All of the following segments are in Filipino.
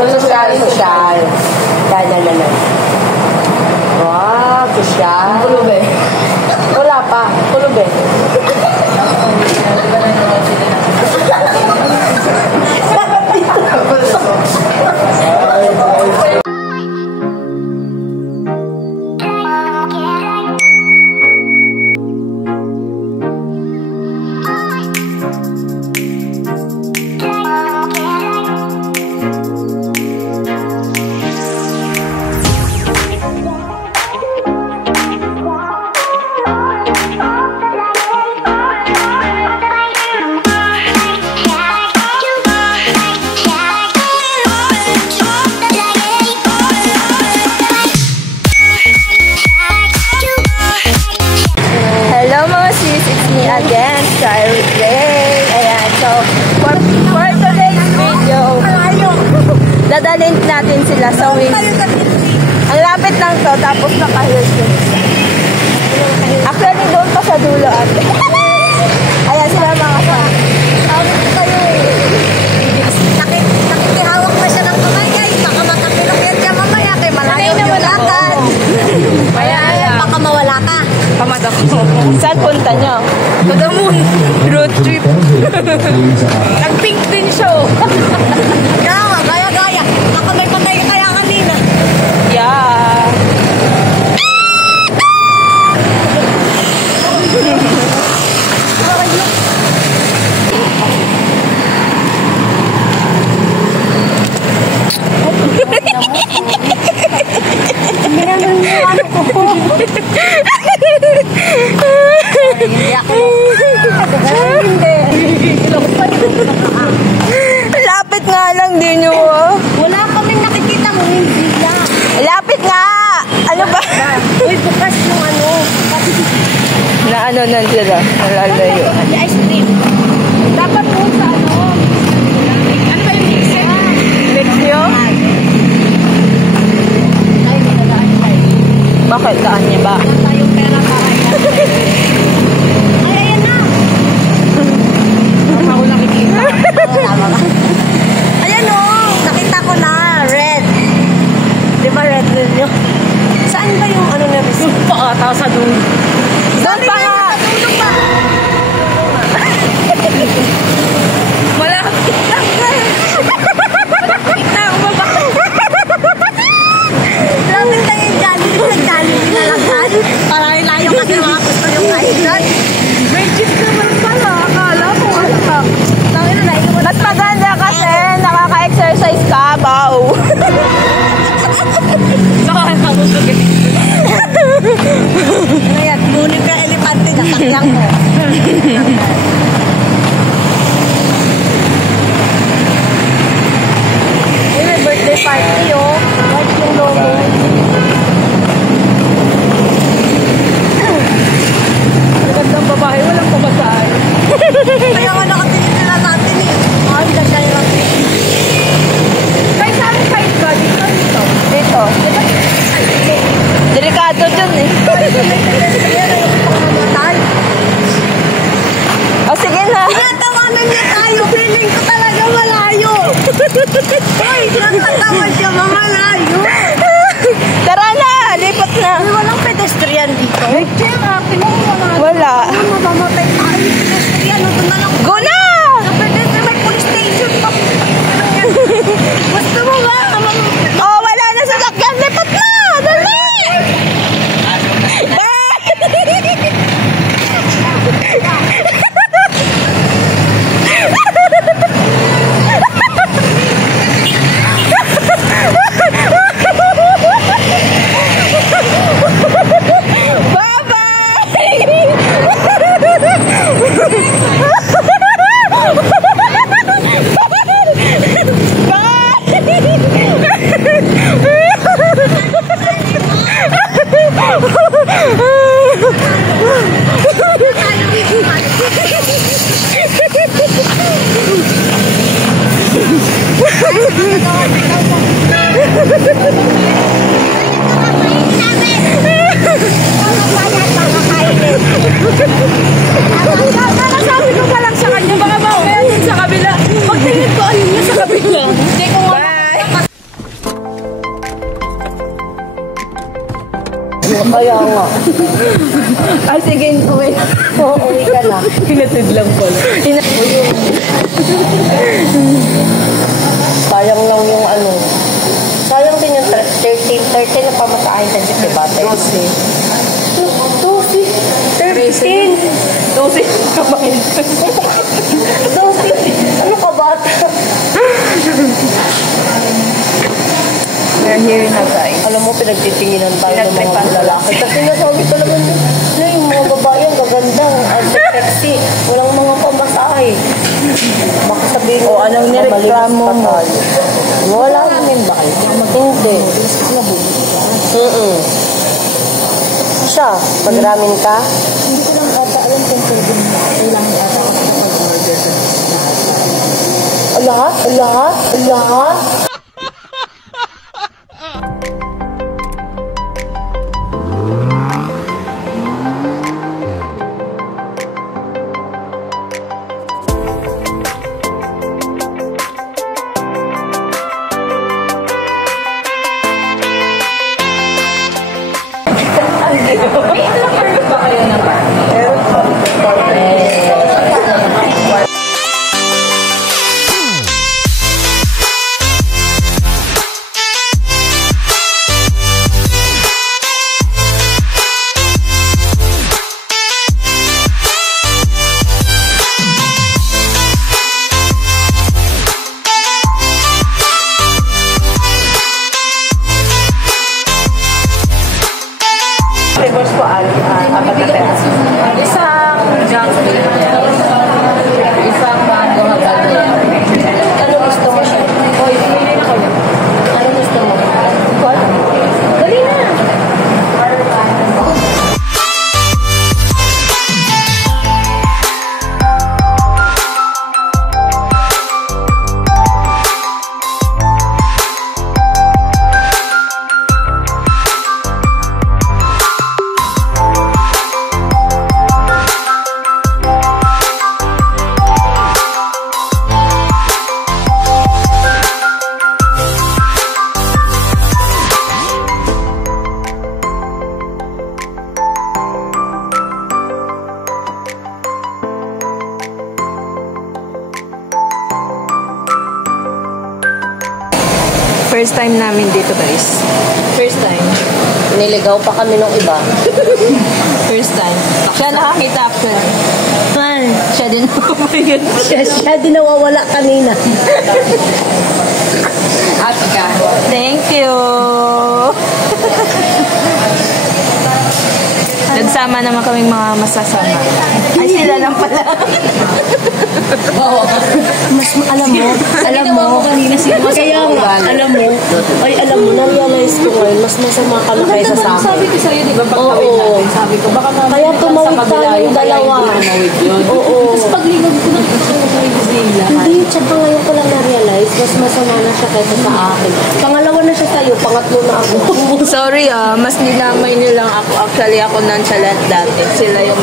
Sosyal. Yan. Wow, sosyal. Kulube. Wala pa. Kulube. Again, Cyrus Day. Ayan, so for today's video, dadalhin natin sila sa Wings. Ang lapit lang to, tapos naka-heels yun. Actually, doon pa sa dulo ate. Ayan sila mga fan. Nakikihawak pa siya ng kamay, guys. Baka matapilok yan siya mamaya. Kaya malayo yung lakad. Baka mawala ka. Tamad ako. Saan punta niyo? To the moon. Road trip. Nag-pink din siya. Gaya. Baka may patay ka kaya kanina. Yeah. Lapit nga lang din nyo. Wala kaming nakikita mo, hindi lang. Lapit nga! Ano ba? Uy, bukas yung ano. Na ano na sila? Nalalayo. Ice cream. Dapat po sa ano. Ano ba yung mixer? Mix nyo? Ay, nagdaan tayo. Bakit? Daan niya ba? Wala tayong pera para ay, ayan na. Ako nakikita. Tama ka. Ayan o. Nakita ko na. Red. Di ba red din yun? Saan ba yung ano na rin? Paata sa dulo. Doon pa nga. Tulog pa. Malapit lang ka. Malapit na. Lapit tayo dyan. Nagdali nilalaghan. Parang layo kasi mga gusto yung kainan. May chip naman pala. Akala ko wala. Mas maganda kasi nakaka-exercise ka. Bow. Nakakabusog eh. Ano yan? Bunin ka elepante na. Takyang mo. May birthday party oh. White yung logo. Magandang babae, walang pabasaan. Kaya nga nakatingin nila natin eh. Ay, ganda yung natin. Kahit saan kahit ba? Dito. Dito. Delikado dyan eh. O sige na. Tinatawanan niya tayo. Feeling ko talaga malayo. Ay, tinatawanan siya mga layo. Tara na, lipat na. Ay, walang pedestrian dito. Ay, wala. Mamamatay tayo. Pedestrian, ito na lang. Go na! Sa pedestrian, may police station pa. Gusto mo ba? Oh, wala na sa sakyan. Lipat na! Dali! Sabi ko pa lang sa kanya, baka mamaya dun sa kabila. Pagtingin ko, ayun niya sa kabila. Hindi ko nga. Bye! Kaya nga. Ay, sige, uwi. Oo, uwi ka na. Hinatid lang pala. Sayang lang yung ano. Sayang din yung 13 na pamasahin sa jeep, diba? 13. 12 kamay. 12. Ano ka bata? We're here na, guys. Alam mo, pinagtitinginan tayo ng mga lalaki. Kasi nasabi ko naman, yung mga babae ang gagandang, ang sexy, walang mga pamasahe. Baka sabihin mo, anong nireklamo mo? Wala namin ba? Hindi. Siya, pagramin ka? Hindi ko lang ata alam kung kailangan ata kasi kapag-order ka lahat. Lahat? Flavors ko apat na pesos. Isang junk food. Isang mango habanero. Ano gusto mo siya? Hoy, pili na kayo. Ano gusto mo? What? Dali na! First time namin dito, guys. First time. Niligaw pa kami nung iba. First time. Siya nakakita after. Siya din. Oh my God. Siya din nawawala kanina. At ka. Thank you. Nagsama naman kaming mga masasama. Ay, sila lang pala. Oo. Alam mo, kanina kaya nga, alam mo, na-realize ko ngayon, mas masama ka na kaysa sa akin. Sabi ko sa'yo, di ba, pagkawin natin, sabi ko, baka mamaya Kaya tumawid tayong dalawa. Oo. Tapos paglingag ko, nakita ko kayo sila. Hindi, tsaka ngayon ko lang na-realize, mas masama na siya kaysa sa akin. Pangalawa na siya sa'yo, pangatlo na ako. Sorry mas dinamay niyo lang ako. Actually, ako nonchalant dati. Sila yung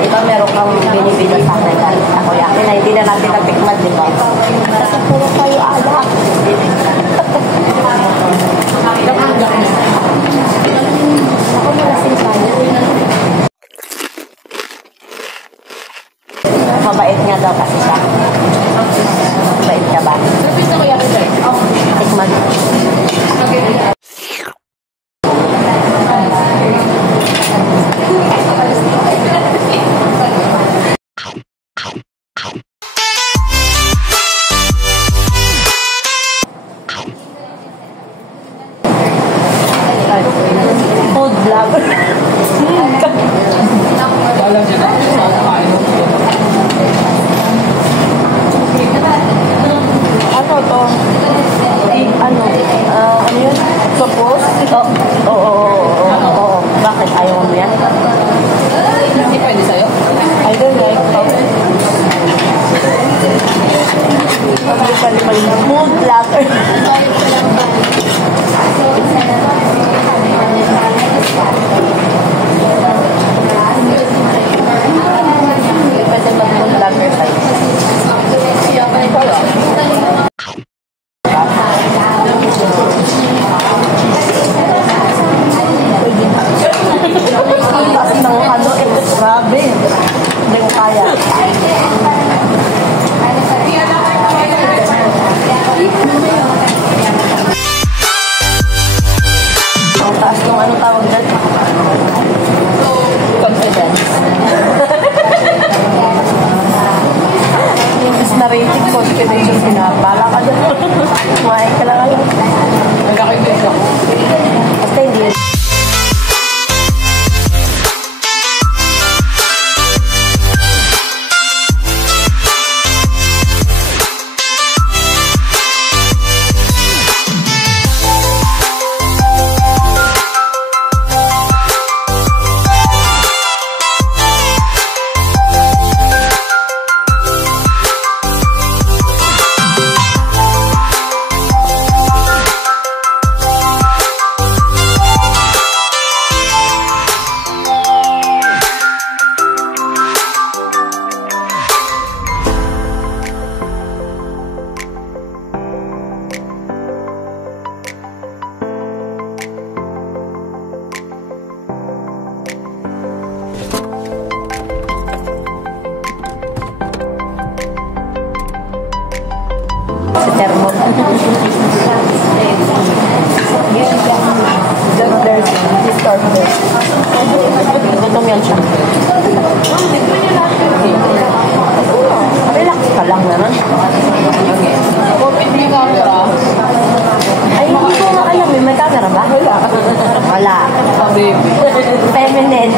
Diba meron kang binibida sa akin dahil sa kuyakin na hindi na natin natikman, diba? Kasi puro kayo alak. Ako malasing tayo. Mabait nga daw kasi siya. Mabait ka ba? Tikman. Food vlog. Si Termo. Just there's this start there. Gutom yan siya. Relax ka lang naman. Ay, hindi ko nga alam. May camera ba? Wala. Feminine.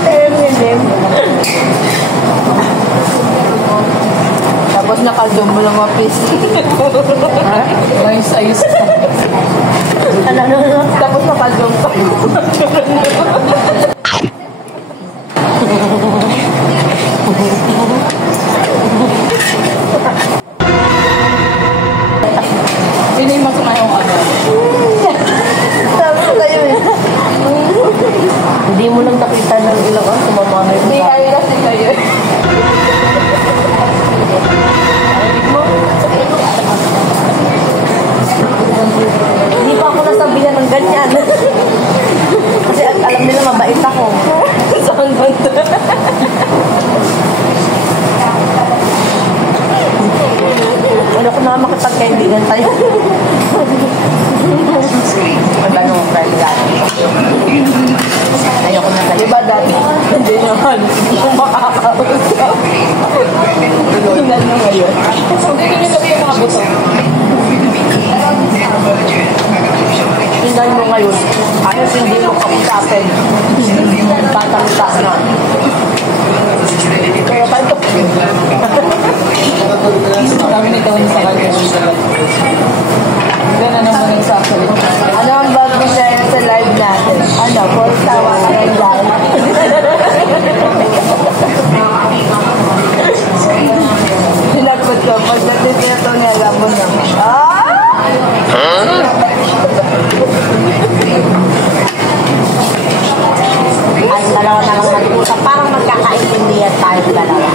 Feminine. Tapos naka-zoom mo lang mga piece. May size. Ano? Tapos naka-zoom pa. Sino yung masunayong ano? Sabi ko kayo eh. Hindi mo lang nakita ng ilang ang sumama na yung Hindi kayo kasi kayo. Hindi pa ako nasabihan ng ganyan. Kasi alam nila mabait ako. Saan ba ito? Ano ko na makipagkaibigan tayo. Ang ganong friend dati. Ayoko na tayo. Diba dati? Hindi naman. Kung makakausap. Tingnan mo ngayon. Hindi nyo sabi yung mga buto. Tingnan mo ngayon. Ayos hindi mo kausapin. Tatalita na. Kaya pa ito. Kami nito sa kanya. Gana naman yung sasabi. Ano ang bag mo share sa live natin? Ano? Puro tawa ka rin live. Sinagpot ko. Pagdating niya ito niya, alam mo na. Ay, dalawa na lang nag-usap. Parang magkakaintindihan tayo dalawa.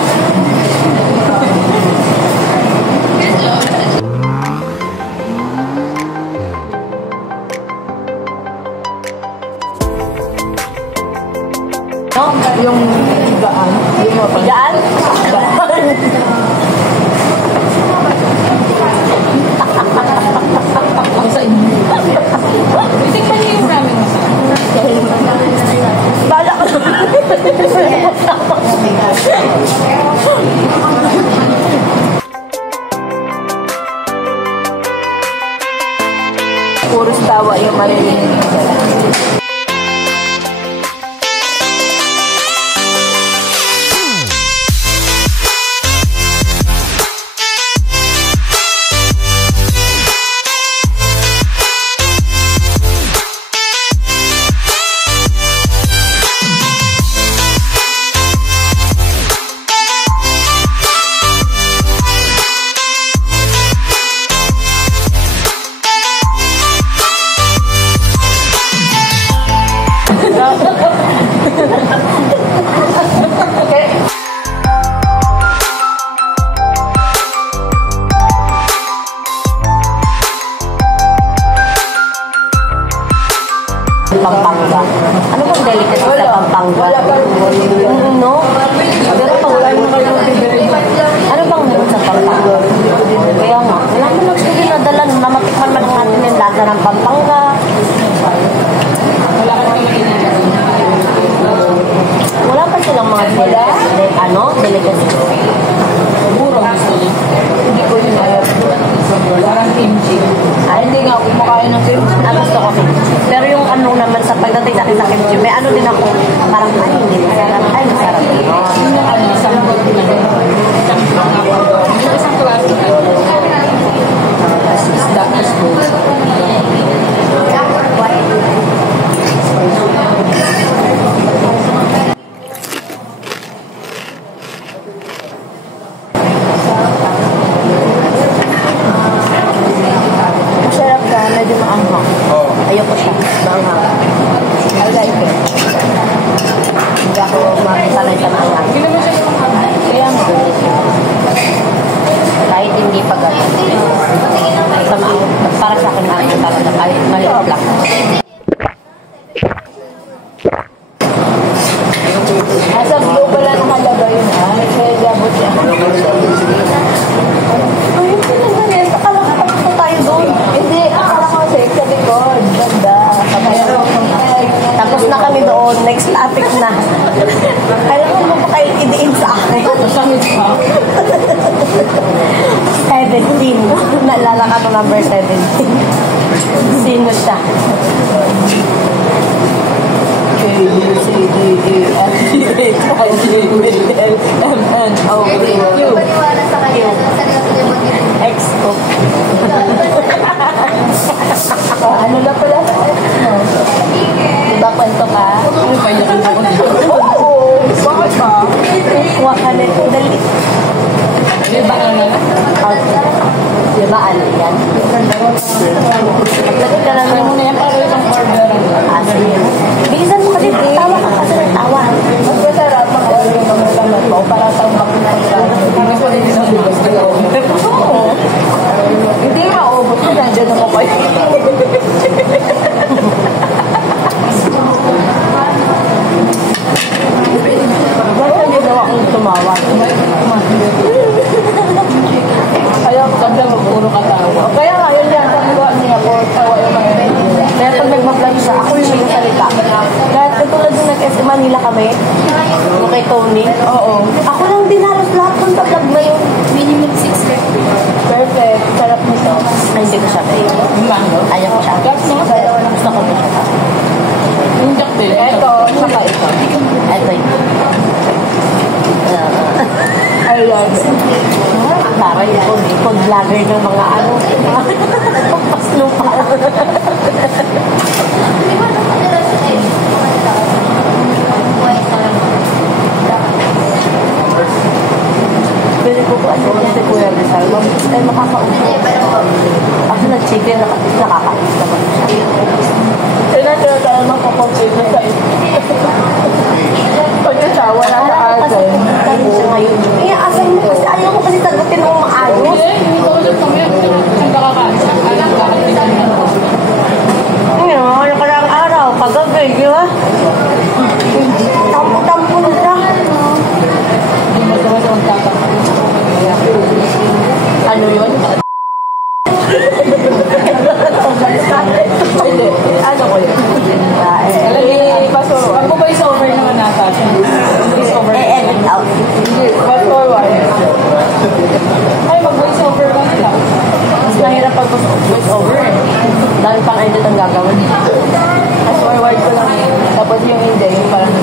No? Yung higaan. Yung mga Higaan? Ang sa inyo. Itikman niyo yung ramen mo sa Bala ko. puros tawa yung maririnig. Pampanga. Ano bang delicacy sa Pampanga? Wala pa rin. No? Pero pang ano bang meron sa Pampanga? Kaya nga, wala mo lang sige nadala na matikman man natin yung lasa ng Pampanga. Wala pa silang mga delicacy. Siguro gusto niya. Hindi ko yun alam. Parang kimchi. Hindi nga ako kumakain ng kimchi. Gusto ko kimchi. Pero yung ano naman sa pagdating natin sa kimchi, may ano din ako, parang ay, hindi masarap. Ay, masarap. Yun yung ano, isang bot na. Isang klase na. Isda is good. Masarap ka, medyo maanghang. Ayoko siya, maanghang. I like it. Hindi ako makisanay sa maanghang. Hindi naman siya yung Kaya mo. Kahit hindi pa gano'n. Sa maanghang. Para sa akin maanghang talaga. Kahit maliit lang. nasa blue pala nakalagay na. Kaya gabot yan. Ay, yung pinagalit. ang number 17. Sino siya? K, U, C, D, E, F, G, H, I, J, K, L, M, N, O, P, Q, X, O. Ano na pala? Diba kwento ka? Ano ba yung Oo! Bakit ba? Kuha ka nito. Dali. Diba ano? Diba ano yan? Maglagot ka lang. Ano mo na yan para isang order. Sige. Bilisan mo kasi tawa ka kasi ng tawa. Mas masarap mag-order ng mga lamat mo para tayong makikita. Hindi maubos ko. Nandiyan ako kayo. Bakit hindi daw akong tumawa? Kaya maganda puro katawa. Kaya nga, yun yan. Tawa niya po. Tawa yung mga kaya pag nag-vlog siya, ako yung nagsalita. Kahit katulad nung nag-SM Manila kami, yung kay Tony, oo. Ako lang din halos lahat ng vlog na yun. Minimum 6 Perfect. Sarap nito. Ay, hindi ko siya kayo. mango. Ayaw ko siya. Gusto ko siya. Yung daktil. Ito, saka ito. Ito yun. I love it. Parang yung vlogger ng mga ano. Paslupa. Pwede ko ano yan si Kuya Rizal. Ay, makakausap. Kasi nag-chicken, nakakainis naman siya. Kaya natin tayo magpapampit na tayo. Pagkasawa na sa akin. Kaya siya ngayon. Kaya asal mo kasi ayaw ko kasi sagutin mo maayos. Hindi ko ulit kami. Ang kakakain. Ngayon, nakarang araw, kagabi, di ba? Tampo-tampo na siya. Hindi mo sa mga tatang. Ano yun? Hindi. Ano ko yun? Alam niyo, pag mo voice over naman nata. Voice over. Edit out. Hindi, fast forward. Ay, mag-voice over ka nila. Mas mahirap pag voice over eh. Dahil pang edit ang gagawin. Fast forward ko lang yun. Tapos yung hindi, yung parang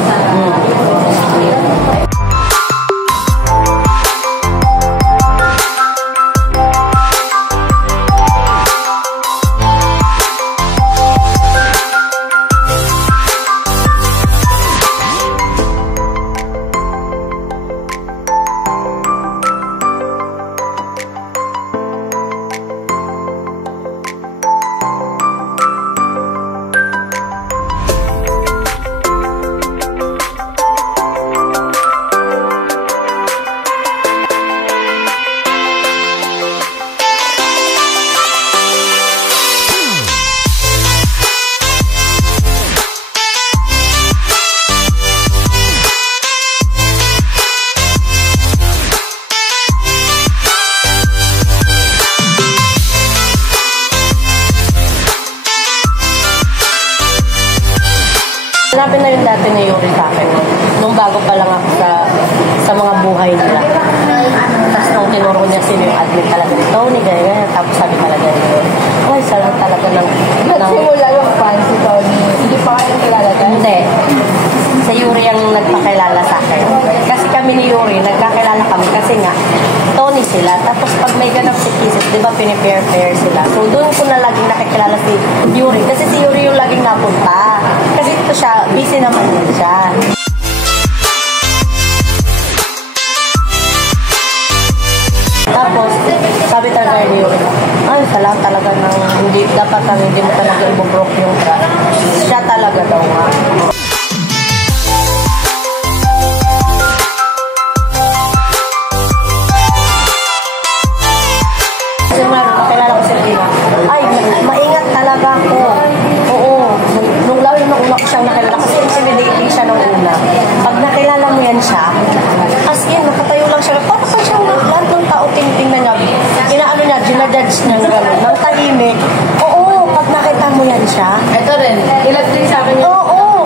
Hanapin na yung dati ni Yuri sa akin. Nung bago pa lang ako sa mga buhay nila. Tapos nung tinuro niya sino yung admin talaga ni Tony, ganyan. Tapos sabi talaga niya, ay, salang talaga ng... nagsimula yung fan si Tony. Hindi pa kayo kilala ka? Hindi. Sa Yuri ang nagpakilala sa akin. Kasi kami ni Yuri, nagkakilala kami kasi nga, Tony sila. Tapos pag may ganap si Kisses, di ba pinipair-pair sila. So doon ko na laging nakikilala si Yuri. Kasi si Yuri yung laging napunta. Kasi ito siya, busy naman din siya. Tapos, sabi talaga ni Yuri, ay, salamat talaga ng hindi, dapat ang hindi mo talaga ibubroke yung trust. Siya talaga daw nga. Kasi nakilala ko si Rina, ay, maingat talaga ako. Oo, nung lalo na una ko siyang nakilala, kasi sinilate siya nung una. Pag nakilala mo yan siya, as in, nakatayo lang siya, parang pa siyang lahat ng tao tingnan niya, inaano niya, ginajudge niya ng gano'n, ng tahimik. Oo, pag nakita mo yan siya. Ito rin, ilag din sa akin yung... Oo,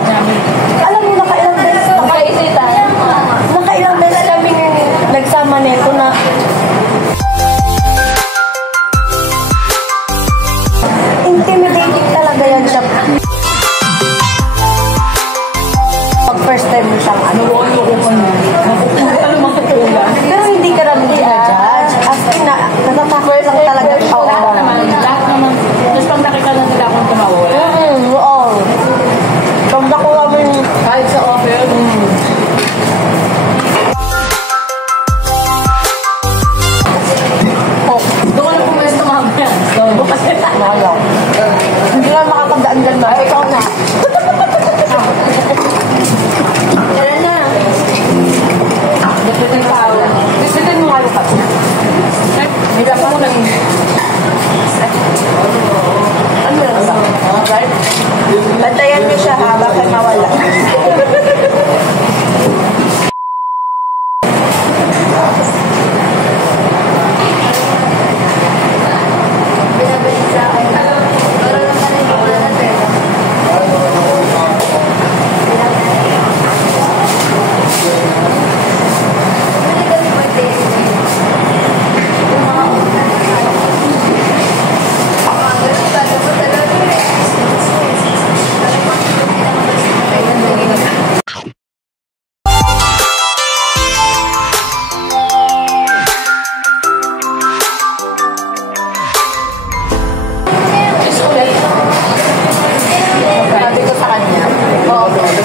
Bantayan niyo siya ha, baka mawala.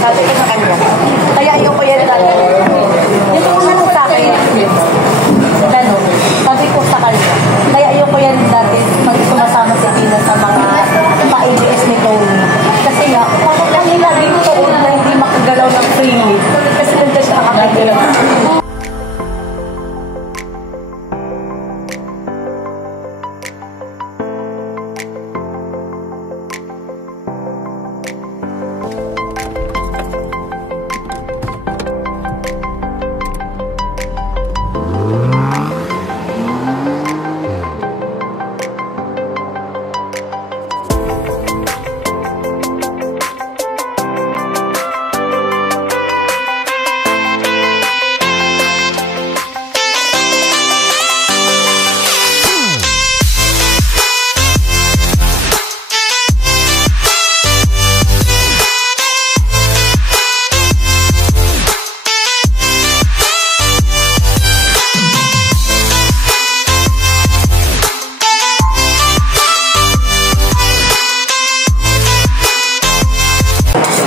Sabi ko sa kanya. Kaya ayoko yan talaga. Yung tanong sa akin, tanong, sabi ko sa kanya, kaya ayoko yan dati pag sumasama si Tina sa mga pa-ABS ni Tony. Kasi nga, parang lang nila dito na hindi makagalaw ng freely. Kasi nandiyan siya nakakagalaw.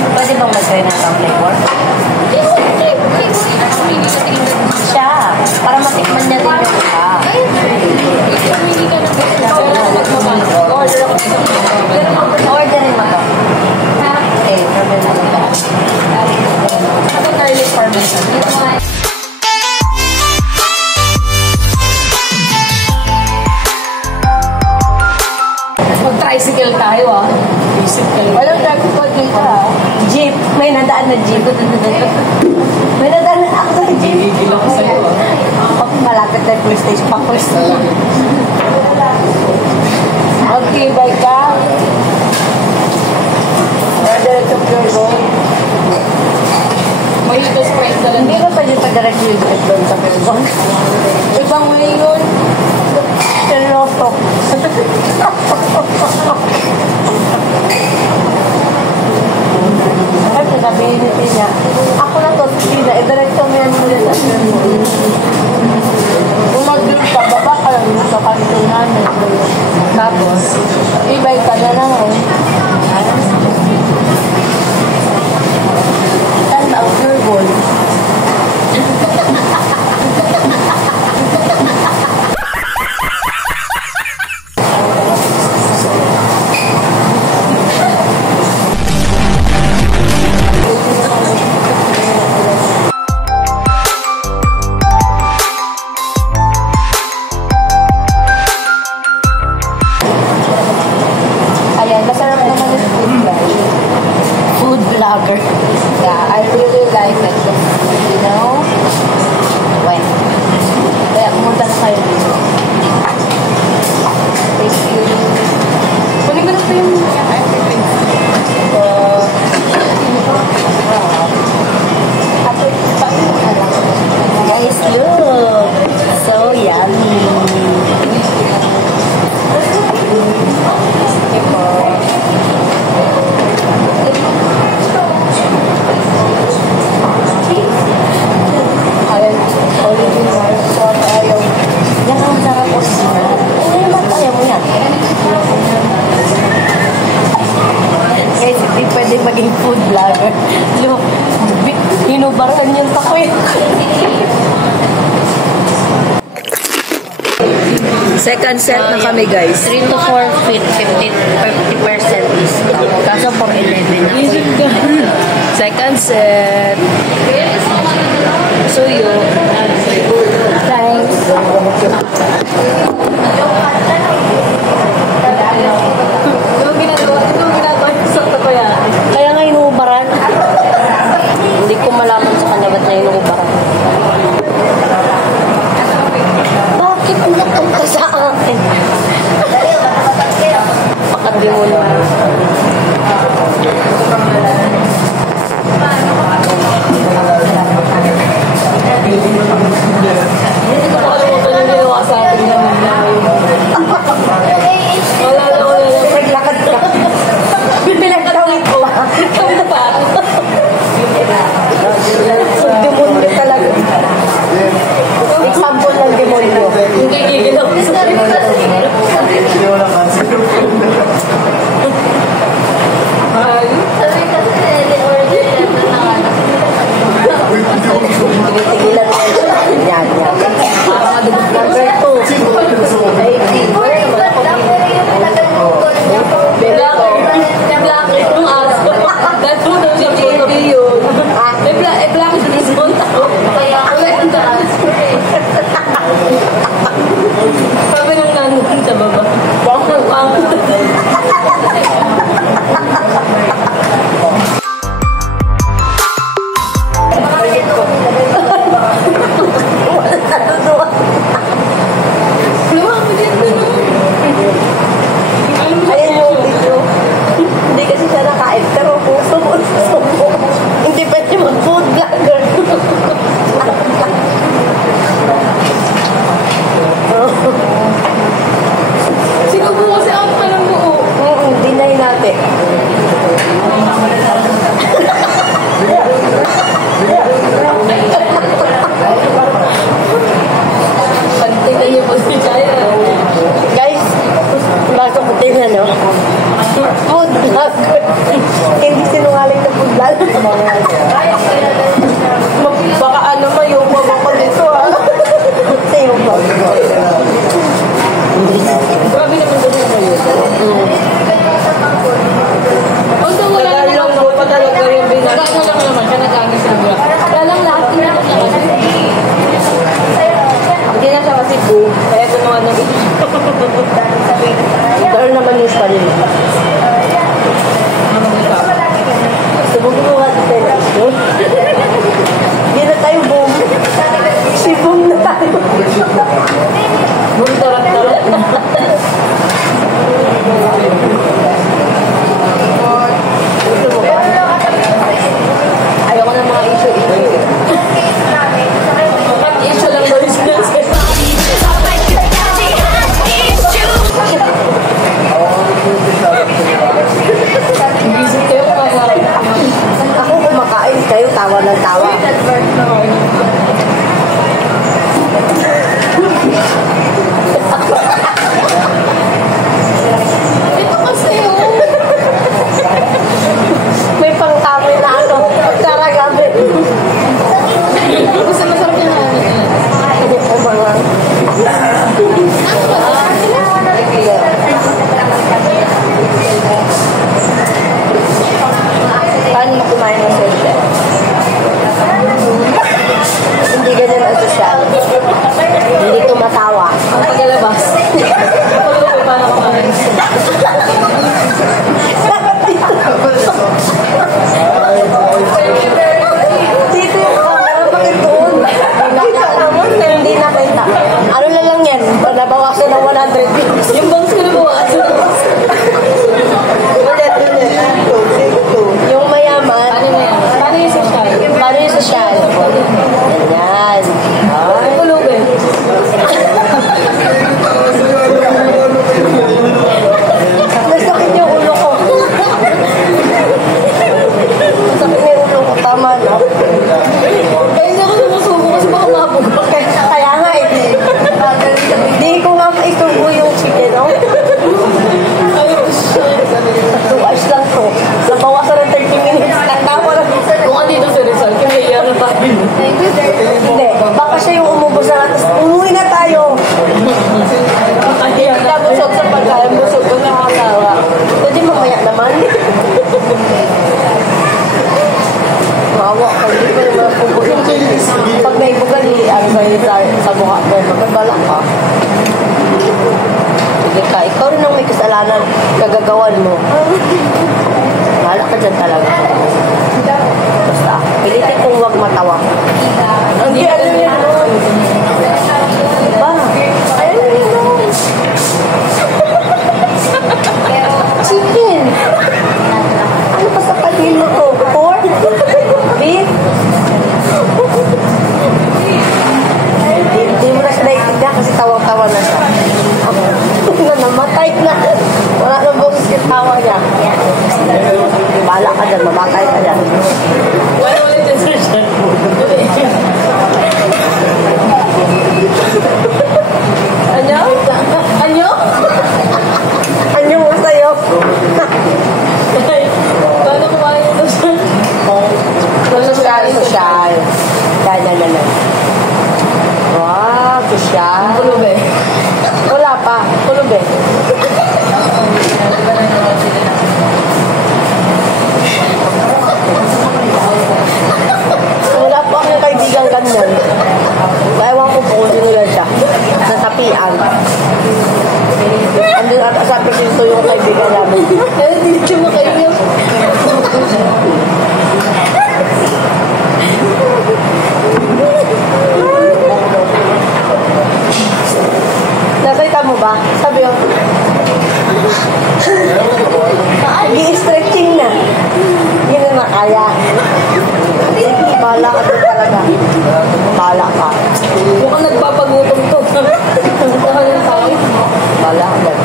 Pwede bang mag-try na itong flavor? Siya, para matikman niya din yung iba. Orderin mo to. Okay, orderin mo to. Ito garlic parmesan. Mag-tricycle tayo Walang tricycle dito Jeep. May nadaan na jeep. May nadaan na ako sa jeep. Gigilang ko sa'yo Pag malapit na police station. Pang police station. Okay, bye ka. Order ito pure gold. May ito Sprite talaga. Hindi ba pwede pa-direct yung doon sa pure gold? Ibang way yun. Seryoso. Kasi sabihin niya, ako na to, Tina, i-diretso mo yan muli sa pure. Kung mag-drink ka, baba ka lang sa kantunan. Tapos, ibay ka na lang. Saan ba ang pure gold? Food vlogger. Yeah, I really like it. You know? When? Kaya pumunta na kayo dito. Thank you. Kunin ko na po yung everything. Guys, look! So yummy! Pwede maging food vlogger. Look, hinubaran yung takoy. Second set na kami, guys. 3 to 4 feet, 50% discount. Kaso for 11 ako. Second set. Suyo. Thanks. Ito ginagawa sa takoy. Number 2. 80. Sabi ng nanon sa baba. Ayan yung video. Hindi kasi siya nakain. Pero subo. Hindi pwede mag-food vlogger. Siguro po kasi ako pa ng buo. Dinay natin. Pagtingnan niyo po si Chaya. Guys, bago ko tingnan nyo. Food vlogger. Hindi sinungaling na food vlogger. Baka ano mayuma ko dito ha. Sa'yo ba? Grabe naman doon kayo. Although wala naman ako pa talaga yung binasa. Wala lang naman siya nag-anis na bra. Wala lang lahat na hindi na siya kasi po. Kaya gumawa ng Girl naman yung spalin. Subugin mo nga dito. Hindi na tayo boom. Si boom na tayo. Boom tarat-tarat. Ayoko ng mga issue. Issue lang daw yung sinasabi. Visit kayo kumakain. Ako kumakain kayo, tawa ng tawa. Ito kasi May pangkami na ano. Karagabi. Gusto masarap yung ano yan. O mga. Paano mo kumain ng selde? Hindi ganyan ang sosyal. Hindi tumatawa. Ang pagalabas. Pagalabas paano kumain. Dito yung camera, bakit doon? Hindi nakita. Ano na lang yan? Nabawasan ng 100 views. Yung bangs ko na bawasan. Ulit. Yung mayaman. Paano na yan? Paano yung social? Paano yung sosyal? Ganyan. Ay, pulubin. Masakit yung ulo ko. Masakit yung ulo ko. Tama, no? Kaya hindi ako sumusubo kasi baka mabog. Kaya nga eh. Hindi ko nga maisubo yung chicken, no? Ay, oh shit. 2 hours lang to. Nabawasan ng 30 minutes. Nagtawa lang. Kung andito si Rizal, kaya na pa rin. Hindi. Baka siya yung umubos na tapos umuwi na tayo. Kaya na. Busog sa pagkain. Busog ko nakakawa. Pwede mamaya naman. Maawa ka. Hindi ko naman pupunin. Pag naibugan, ano ba yun sa mukha ko? Magbabalak ka. Sige ka. Ikaw rin ang may kasalanan. Kagagawan mo. Mahala ka dyan talaga. Basta. Pilitin kong huwag matawa. Hindi, ano yun? Ba? Ayun na yun. Chicken. Ano pa sa panin mo to? Pork? Beef? Hindi mo na siya naitignan kasi tawang-tawa na siya. Namatay na. Wala na boses yung tawa niya. Bala ka dyan, mamatay ka dyan. Wala ulit yung session. siya. Pulube. Wala pa. Pulube. Wala po akong kaibigan ganyan. Ewan ko po kung sino yan siya. Nasapian. Andun ata sa presinto yung kaibigan namin. Hindi siya makainip. Nakita mo ba? Sabi ko, i-stretching na. Yun na kaya. Bala ka doon talaga. Bala ka. Mukhang nagpapagutom to. Bala ka doon.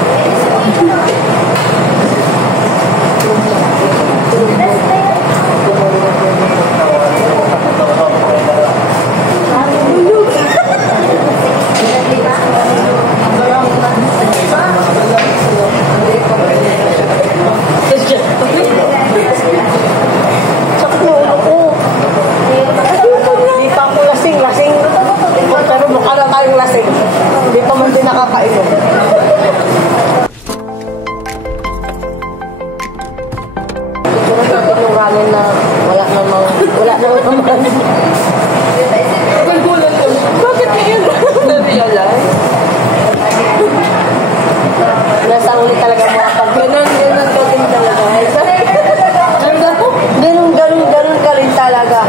Sakit yung ulo ko. Di pa ako lasing. Pero mukha na tayong lasing. Di pa man din nakakainom. Siguro natin yung ramen na wala namang naman. Bakit ngayon? Na-realize? Nasa ulit talaga mga pag... Ganun ka din talaga. Ganun ka rin talaga.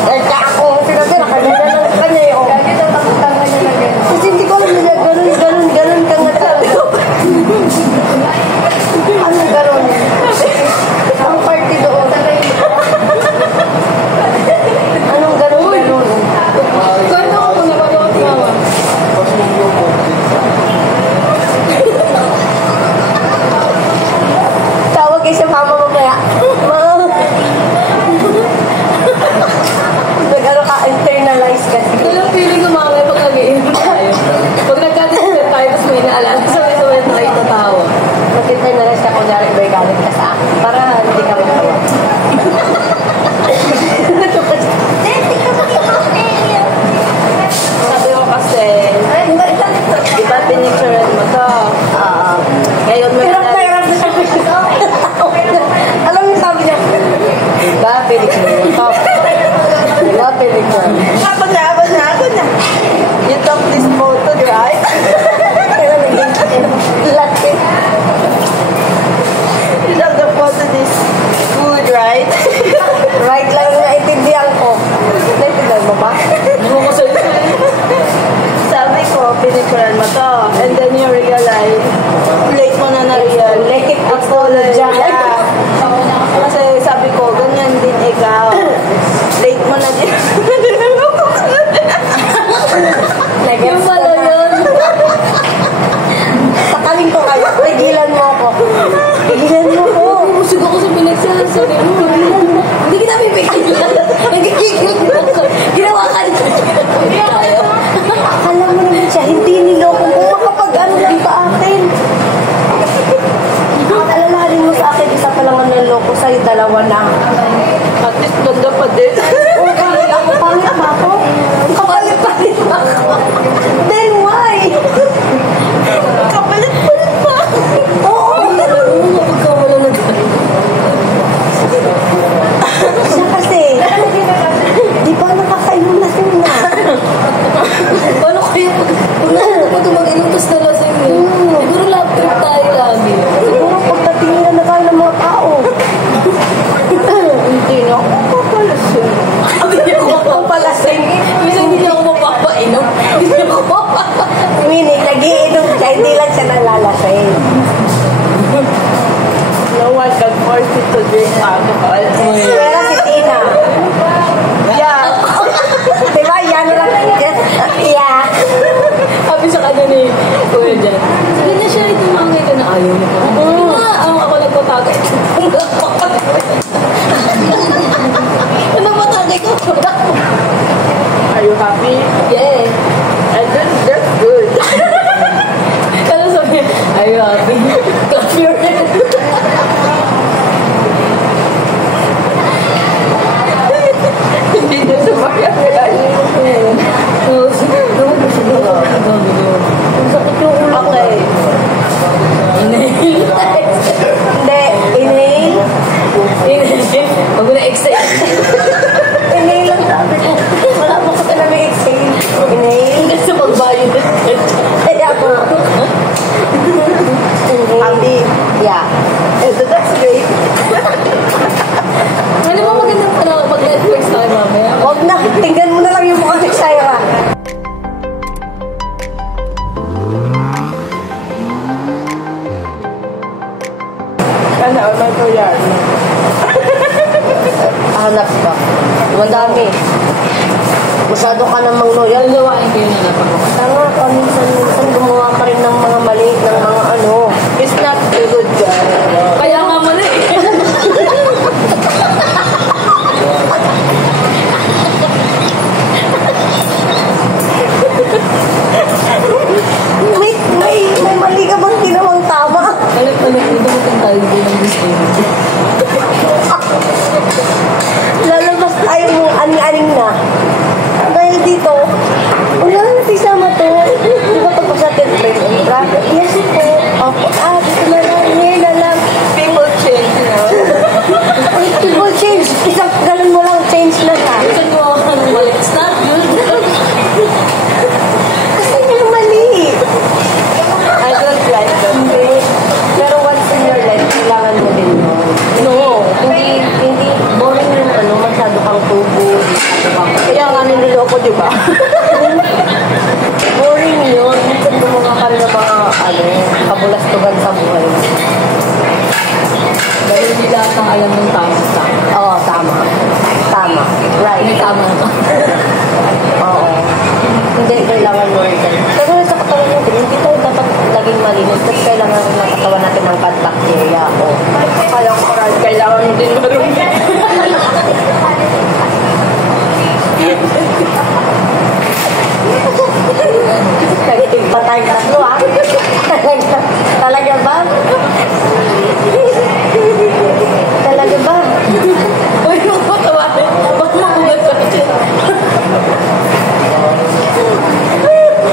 Kaya ako, sinabi, nakaganda ng kanya yung... Kasi hindi ko alam nila, ganun ka nga talaga. Ano ganun? Ang party doon. Anong ganun? Kwento ko kung napanood mo. Tawag kayo sa mama mo kaya. Mama! Nag-ano ka, internalize kasi. Kailang feeling ko mga pag nag-iinit tayo. Pag nagkatisigil tayo, tapos may naalala. Sabay-sabay na kayo tatawa. Mag-internalize ka kung nari ba yung galit ka sa akin. Para hindi ka magtawa. Sabi ko kasi, di ba pinicturean mo to? Ngayon mo Hirap na siya. Alam mo sabi niya, diba, pelikula mo to? Diba, pelikula mo? Ako na. You took this photo, right? Kaya naging latin. You took the photo this food, right? Right lang ang naintindihan ko. Naintindihan mo ba? Sabi ko, pinicturean mo to. And then you realize, late mo na na-realize. Late apologize. Yeah. Kasi sabi ko, ganyan din ikaw. Late mo na din. Yung pala yun. Sakalin ko kayo. Tigilan mo ako. Tigilan mo ako. Busog ako sa pinagsasabi mo. Hindi kita pipigilan. Nagigigil ako. Ginawa ka nito. Alam mo naman siya, hindi niloko mo. Makapag-ano lang sa akin. Alalahanin mo sa akin, isa pa lang ang naloko sa'yo, dalawa na. At least ganda pa din. Oh, pangit ako. Pangit ba ako? Kapalit-palit ba ako? Then why? Kapalit-palit pa. Oo. Magkawala na tayo. Siya kasi, di ba nakakainom na sila? Paano kaya pag tumag-inom tas nalasing eh? Siguro lab trip tayo lagi. Siguro pagtatinginan na tayo ng mga tao. Hindi na ako papalasing. Hindi ako mapapalasing. Minsan hindi ako mapapainom. Hindi ako mapapainom. Meaning, nag-iinom siya, hindi lang siya nalalasing. No one can force you to drink alcohol. Pero si Tina, Yeah. di ba, yan lang. Yeah. Sabi sa kanya ni Kuya Jan, sabi niya siya ito mga ngayon na ayaw mo. Hindi nga, ako nagpapagay. Ano patagay ko? Are you happy? Yeah. And then that's good. Kaya sabi, are you happy? Clap your hands. Hindi na sa mga yan. Hanap ka. Madami. Masyado ka namang loyal. Lalawain kayo na napag-umas. Tanga ka, minsan gumawa ka rin ng mga mali, ng mga ano. It's not a good guy. Kaya nga mali eh. May mali ka bang ginawang tama? Kaya pala, ito mo kang tayo din ang gusto mo. Lalabas tayo mong ani-aning na. Dahil dito, wala na tisama to. Di ba tapos natin, yes po. Opo, dito na lang, here na lang. People change, you know? People change. Isang ganun mo lang, change na ka. Gusto mo ako ng mali. It's not good. Kasi yung mali. I don't like that. Hindi. Pero once in your life, kailangan mo din mo. No. Hindi boring yung ano, masyado kang tubo. Kaya nga niloloko, di ba? Boring yun. Minsan gumawa ka rin ng mga kabulastugan sa buhay. Dahil hindi lahat ng alam ng tama. Oo, tama. Tama. Right. May tama na. Oo. Hindi, kailangan mo rin. Kasi sa katawan natin, hindi tayo dapat laging malinis. Kasi kailangan ng katawan natin ng bad bacteria. Kaya ko parang kailangan mo din marunong. Nagiging patay tatlo, ha? Talaga ba? Talaga ba? Uy, yung patawarin. Ba't mo ugat sa akin?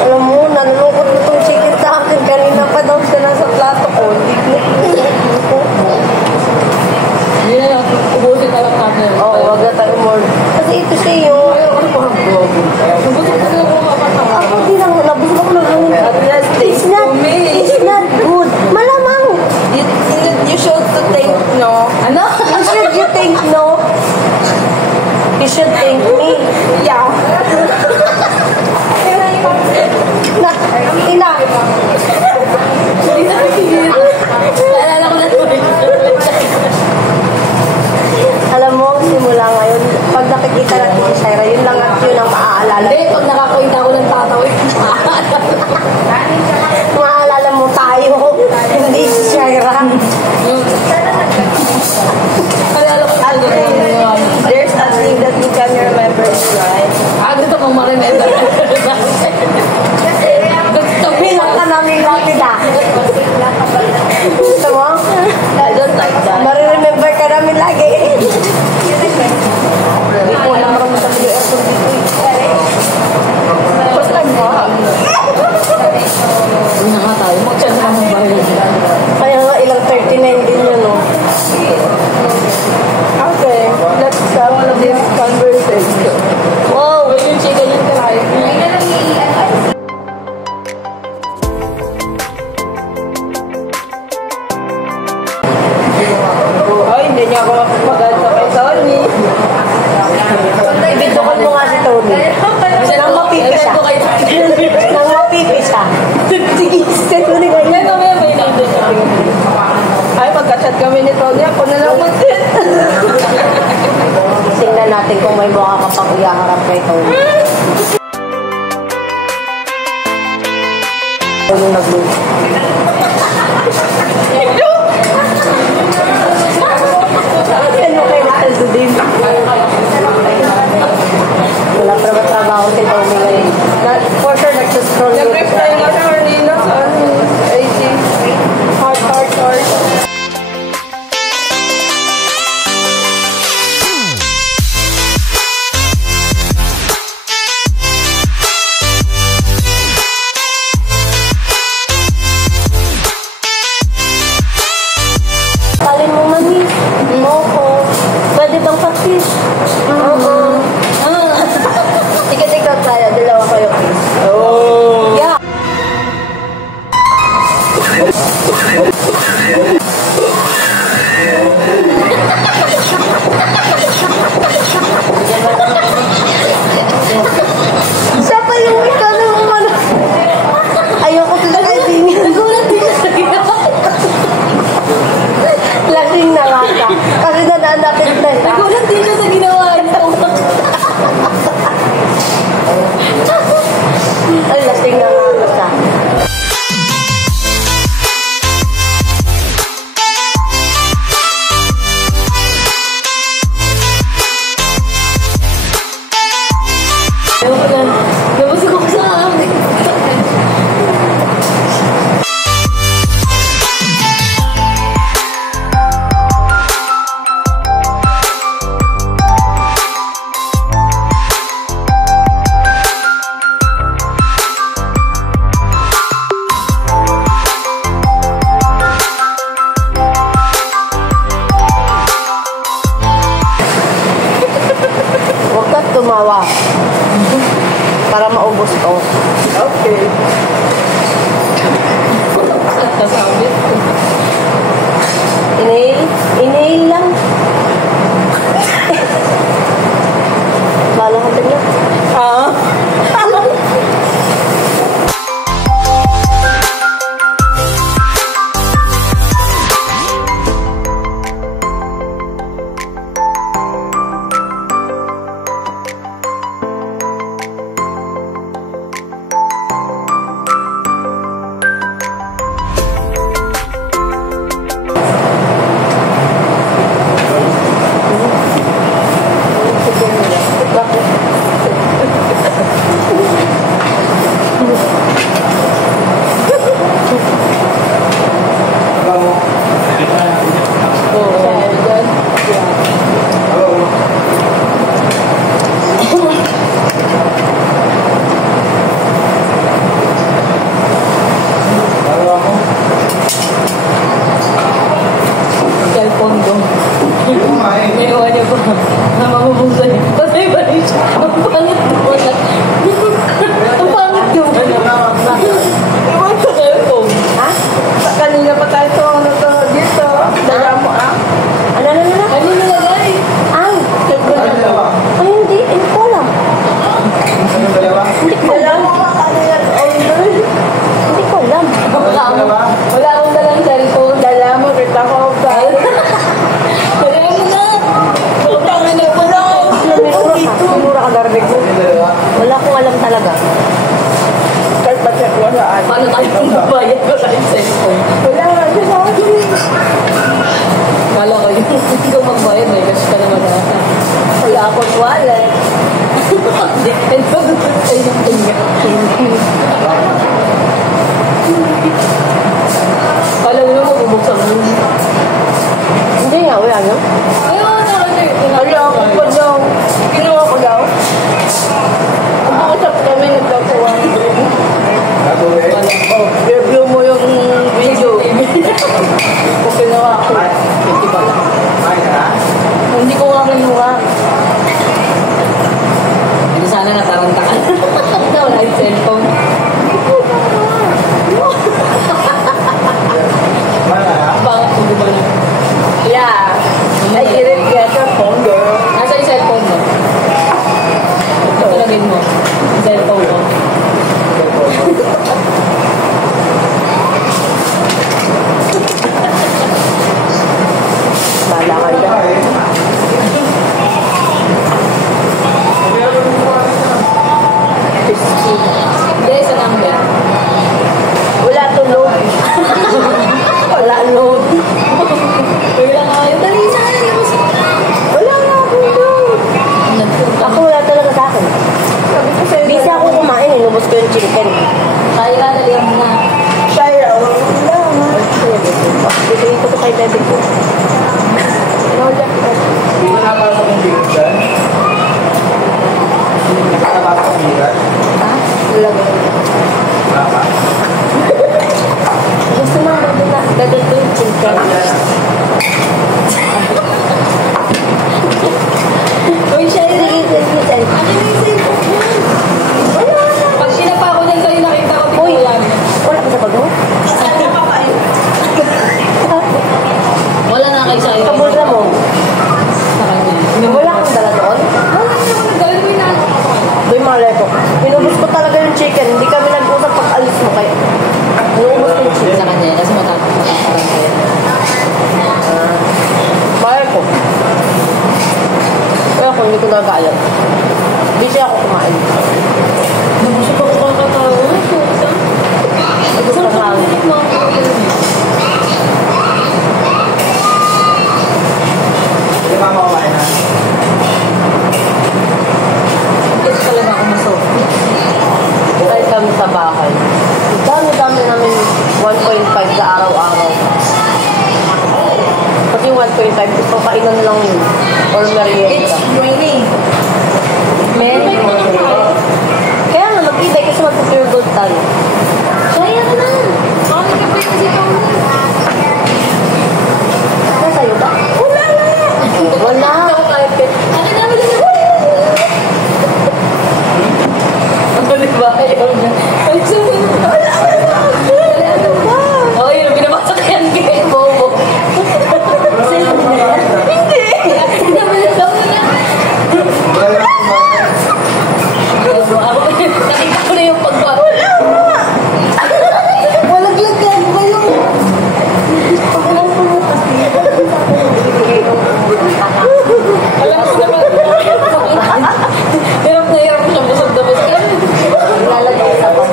Alam mo, nalulungkot mo itong chicken sa akin. Kanina pa daw siya nasa plato ko. Hindi ko. Hindi na lang. Ubusin ka lang natin. Oo, wag na tayo more. Kasi ito siya yung... Ayaw ko parang bobo. Ubusin ka lang mga kapatang. Ako hindi lang, labos ako ng hangin. At least It's not, it's not good. Malamang. You should to think, no? Ano? You think no? You should thank me. Yeah. Na, ina. Naalala ko na tuloy. Alam mo, simula ngayon, pag nakikita natin si Shaira, yun lang at yun ang maaalala. Hindi, pag nakakuinta ko ng tatawid. Maaalala mo tayo, hindi si Shaira. Naalala ko na There's something that you can remember, right? gusto kong ma-remember. Bilang ka namin lapid ah. Gusto mo? I don't like that. Mariremember ka namin lagi. Hindi ko alam marami sa video aircon dito eh. First time mo? Uy na nga tayo, mag-chat ka ng baril. Kaya nga ilang 39 din yun, no? Okay, let's have this conversation. Wow! Uy, yung chicken yung kalahin. Ay, hindi niya ako mapapaganda kay Tony. Ibidukon mo nga si Tony. Nang mapipis siya. Nang mapipis siya. Sige, send mo na ganyan. Yan, mamaya may lang din. Ay, pagka-chat kami ni Tony, ako na lang mag-chat. Tingnan natin kung may mukha ka pang iyaharap kay Tony. Yung nag-load. Ano kay Mataldo din? Wala pa naman trabaho si Tony ngayon. For sure, nagsascroll yun. Nag-reply nga siya kanina sa IG. Heart. Palin mo, mami. Opo. Pwede bang patis? Oo. Ticket-ticket tayo. Ay, lasing na nga basta. Nabasig ako sa amin. Huwag ka tumawa. Para maubos ko. Okay. Nasabit. Inhale. Inhale lang. Bala ka tingnan. Ah? Cellphone ko. Ngayon niyo ko na mamubusay. Patay ba rin siya? Ang pangit mo na. Ang pangit mo na. Iwan sa cellphone. Ha? Kanina pa tayo to, ano to, dito. Dala mo ah. Ano? Kanina nalagay. Ay! Ay, hindi. Hindi ko alam. Hindi ko Dala alam. mo ka kanina. Hindi ko alam. Wala akong dalang cellphone. Dala mo, kita ko. Dala mo na. Pangit mo na. Mura ka garbage mo. Wala akong alam talaga. Check mo saan. Paano tayo magbayad ko sa cellphone? Wala nga siya sa akin. Kala ko yun. Hindi ko magbayad eh. Kasi ka naman ako. Wala akong wallet. Ito, ay yung tinga. Kala mo naman bubuksan mo. Hindi nga, wala nyo. Ayun, Wala ako pa daw. Ginawa ko daw. Umusap kami, nagtapuan. Review mo yung video. Kung ginawa ko. Hindi ba lang? Hindi ko nga kinuha. Hindi sana nataranta ka. Wala yung cellphone. Bakit hindi ba lang? Yeah. I didn't get your phone, girl. Nasa yung cellphone mo? Talagin mo. Yung cellphone mo. Bala ka dyan. Hindi, sa number. Wala to load. Wala load. Wala nga yun. Dali na. Labas mo na. Wala nga akong load. Ako wala talaga sa akin. Sabi ko sa'yo. Busy ako kumain. Inubos ko yung chicken. Kaya ka, dali mo na. Shaya, wala nga. Bibigyan ko to kay David ko. Wala ko. Hindi ko napasok yung bigat dyan. Hindi ko napasok yung bigat. Ha? Wala ba? Wala ka? Gusto mo na dadal ko yung chicken. Uy, siya Sige, sige. Ano yung cellphone mo? Wala. Pag sinapa ko dyan sa'yo, nakita ko dito Uy, yan. wala ka sa bag mo? Wala na kayo sa'yo. Kabulsa mo? Sa kanya. Wala kang dala doon? Gawin mo yung ano. Doy malay ko. Inubos ko talaga yung chicken. di ba? Ayaw niya. Ay, sabi niya, ano ba? Oo, yun, binabasa ko yan kay Bobo. Hindi! Nabalisaw mo na. Nakita ko na yung pagbawa. Walaglagan ba yung... Alam ko naman. Hirap na hirap siya busog na busog. Lalagay sa pag...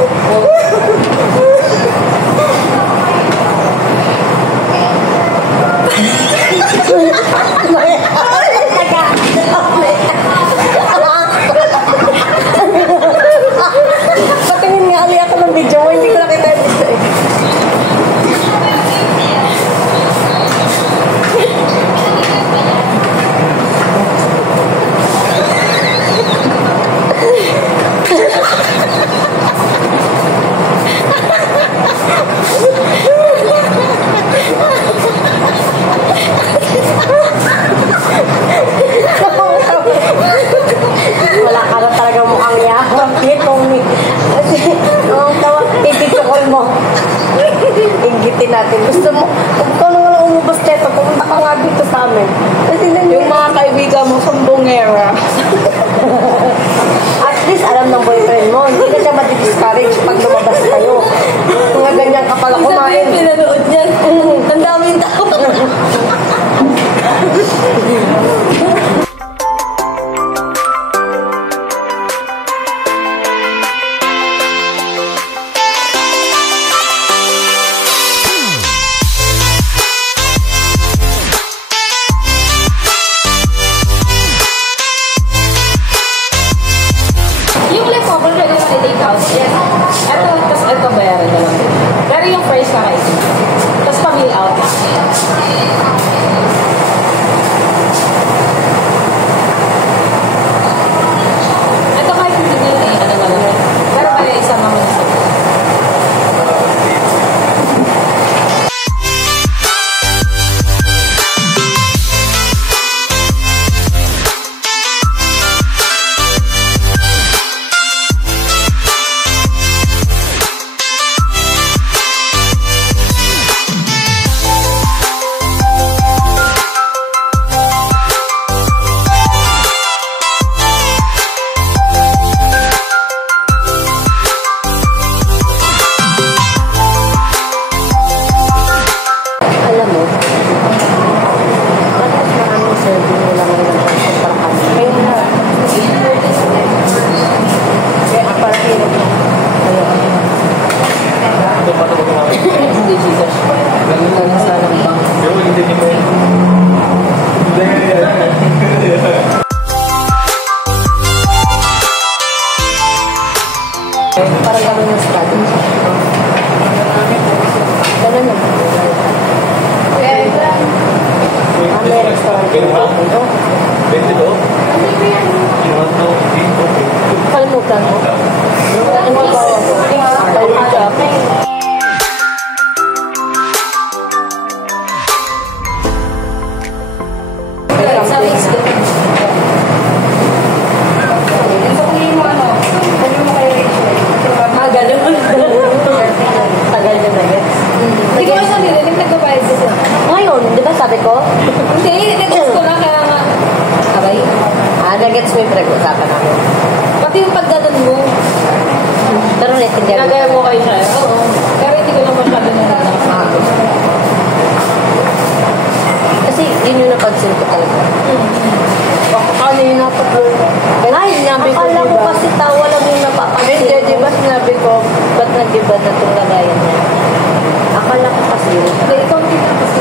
Patingin nga ali ako ng video mo, hindi ko nakita yung video eh. Wala ka na talaga mukhang yakap dito. Kasi, ang tawag, ipipikol mo. Inggitin natin. Gusto mo, kung ikaw na walang umubos dito, pumunta ka nga dito sa amin. Kasi Yung mga kaibigan mo, sumbongera. at least alam ng boyfriend mo, hindi na siya madi-discourage pag lumabas kayo. Mga ganyan ka pala Sabi kumain. yung pinanood niyan. Ang daming tao. Yung leftover pwede sa take out. Yes. Ito, tapos ito bayaran na lang. Pero yung first na kayo. Tapos pa-meal out. Ito kahit hindi nyo na ano na lang. Pero kaya isa naman sa Alam mo, bakit maraming serving nila ngayon ng pagkakaan? Kaya na, kaya para hirap mo. Ito pa ito ko hindi Jesus. Ganun sa lang bang. Pero hindi ko yun. Parang gano'n yung strategy. Ganun na. May restaurant Pero ha? dito. 22? Iwan to, dito. Kalimutan mo. Ano ba? Sa next day. Ganun. Tagal na gets. Hindi ko siya nilinig, nagbabayad siya sila. Ngayon, di ba sabi ko? Hindi, nag-guess ko lang kaya nga. Abay. Nagets mo yung pinag-usapan namin. Pati yung pagdadan mo. Pero naiintindihan mo. Nagaya mo kayo siya. Oo. Pero hindi ko lang masyado nalaman. Kasi yun yung napansin ko talaga. Ano yung napatuloy? Ay, akala ko kasi tawa lang yung napapansin. Hindi, di ba sinabi ko, ba't nag-iba na itong lagayan niya? Akala ko kasi yun. Hindi, ikaw hindi na kasi.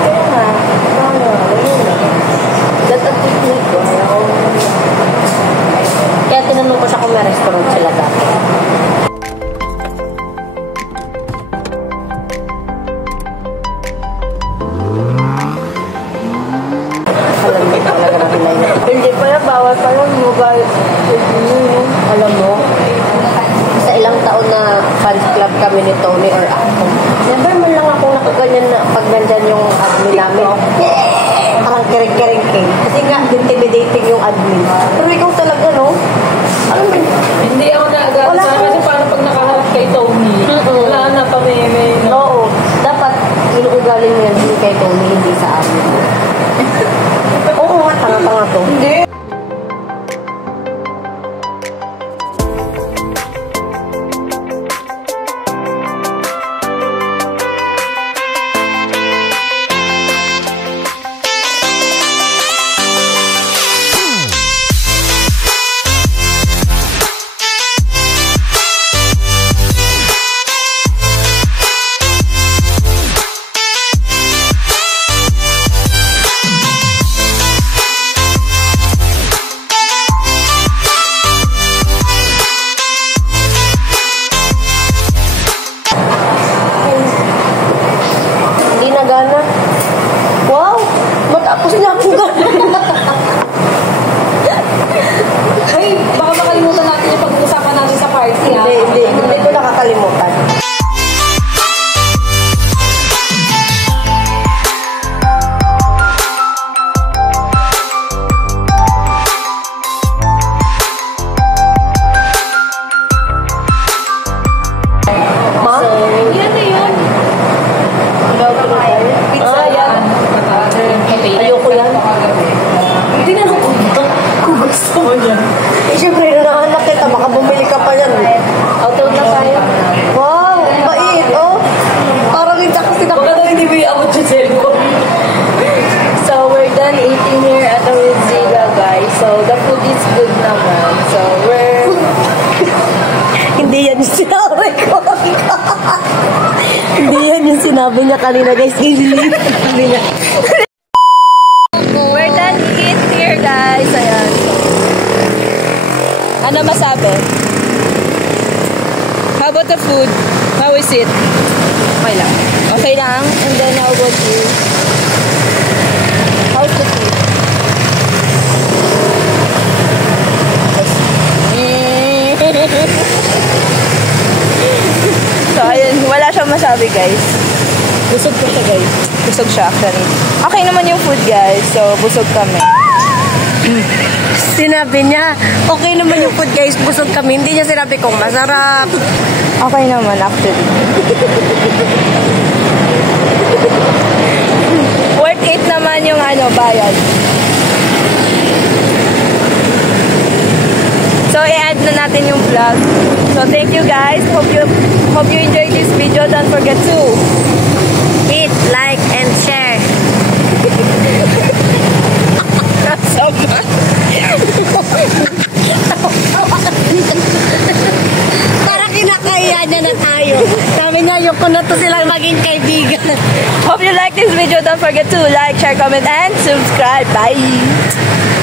Kaya nga, yun na. That at least ko. Kaya tinanong ko siya kung may restaurant sila dati. Alam mo talaga na pinay. Hindi pala, bawal pala mobile. Alam mo, sa ilang taon na fans club kami ni Tony or ako, never man lang akong nakaganyan na pag nandyan yung admin namin. Parang kiring-kiring. Kasi nga, intimidating yung admin. Pero ikaw talaga, no? Alam mo, Hindi ako yan yung sinabi ko. Hindi yan yung sinabi niya kanina, guys. Sabi niya. We're done eat here, guys. Ayan. Ano masabi? How about the food? How is it? Okay lang. Okay lang? And then how about you? How's the food? So, ayun. Wala siyang masabi, guys. Busog ko siya, guys. Busog siya, actually. Okay naman yung food, guys. So, busog kami. Sinabi niya, okay naman yung food, guys. Busog kami. Hindi niya sinabi kung masarap. Okay naman, actually. Worth it naman yung bayad. So, i-end na natin yung vlog. So, thank you guys. Hope you enjoyed this video. Don't forget to Hit, like, and share. so much. Para kinakaya niya na tayo. Sabi niya, yung kuno to silang maging kaibigan. Hope you like this video. Don't forget to like, share, comment, and subscribe. Bye!